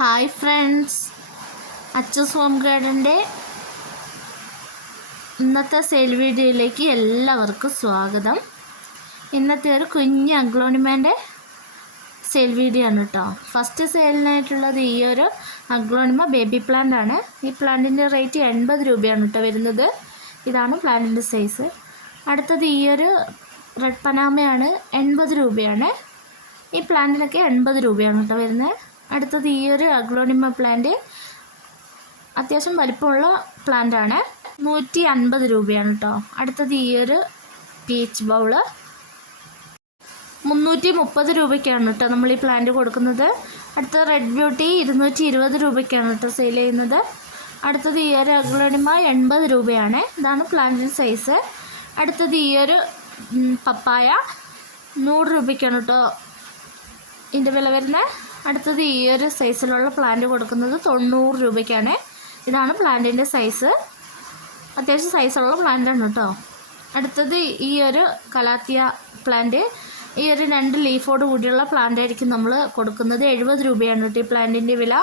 Hi friends, Achus home ഗാർഡൻ്റെ ഇന്നത്തെ sale വീഡിയോയിലേക്ക് എല്ലാവർക്കും സ്വാഗതം. ഇന്നത്തെ ഒരു കുഞ്ഞ് അഗ്ലോണിമേൻ്റെ സെയിൽ വീഡിയോ ആണ് കേട്ടോ. ഫസ്റ്റ് സെയിലിനായിട്ടുള്ളത് ഈ ഒരു അഗ്ലോണിമ ബേബി പ്ലാന്റ് ആണ്. ഈ പ്ലാന്റിൻ്റെ റേറ്റ് 80 രൂപയാണ് കേട്ടോ വരുന്നത്. ഇതാണ് പ്ലാന്റിൻ്റെ സൈസ്. അടുത്തത് ഈ ഒരു റെഡ് പനാമയാണ്, 80 രൂപയാണ്. ഈ പ്ലാന്റിനൊക്കെ 80 രൂപയാണ് കേട്ടോ വരുന്നത്. അടുത്തത് ഈ ഒരു അഗ്ലോണിമ പ്ലാന്റ് അത്യാവശ്യം വലിപ്പമുള്ള പ്ലാന്റാണ്, 150 രൂപയാണ് കേട്ടോ. അടുത്തത് ഈ ഒരു പീച്ച് ബൗള് 330 രൂപയ്ക്കാണ് കേട്ടോ നമ്മൾ ഈ പ്ലാന്റ് കൊടുക്കുന്നത്. അടുത്തത് റെഡ് ബ്യൂട്ടി 220 രൂപയ്ക്കാണ് കേട്ടോ സെയിൽ ചെയ്യുന്നത്. അടുത്തത് ഈ ഒരു അഗ്ലോണിമ 80 രൂപയാണ്. ഇതാണ് പ്ലാന്റിൻ്റെ സൈസ്. അടുത്തത് ഈ ഒരു പപ്പായ 100 രൂപയ്ക്കാണ് കേട്ടോ ഇതിൻ്റെ വില വരുന്നത്. അടുത്തത് ഈ ഒരു സൈസിലുള്ള പ്ലാന്റ് കൊടുക്കുന്നത് 90 രൂപയ്ക്കാണ്. ഇതാണ് പ്ലാന്റിൻ്റെ സൈസ്, അത്യാവശ്യം സൈസുള്ള പ്ലാന്റാണ് കേട്ടോ. അടുത്തത് ഈ ഒരു കലാത്തിയ പ്ലാന്റ്, ഈ ഒരു 2 ലീഫോട് കൂടിയുള്ള പ്ലാന്റ് ആയിരിക്കും നമ്മൾ കൊടുക്കുന്നത്. 70 രൂപയാണ് കേട്ടോ ഈ പ്ലാന്റിൻ്റെ വില.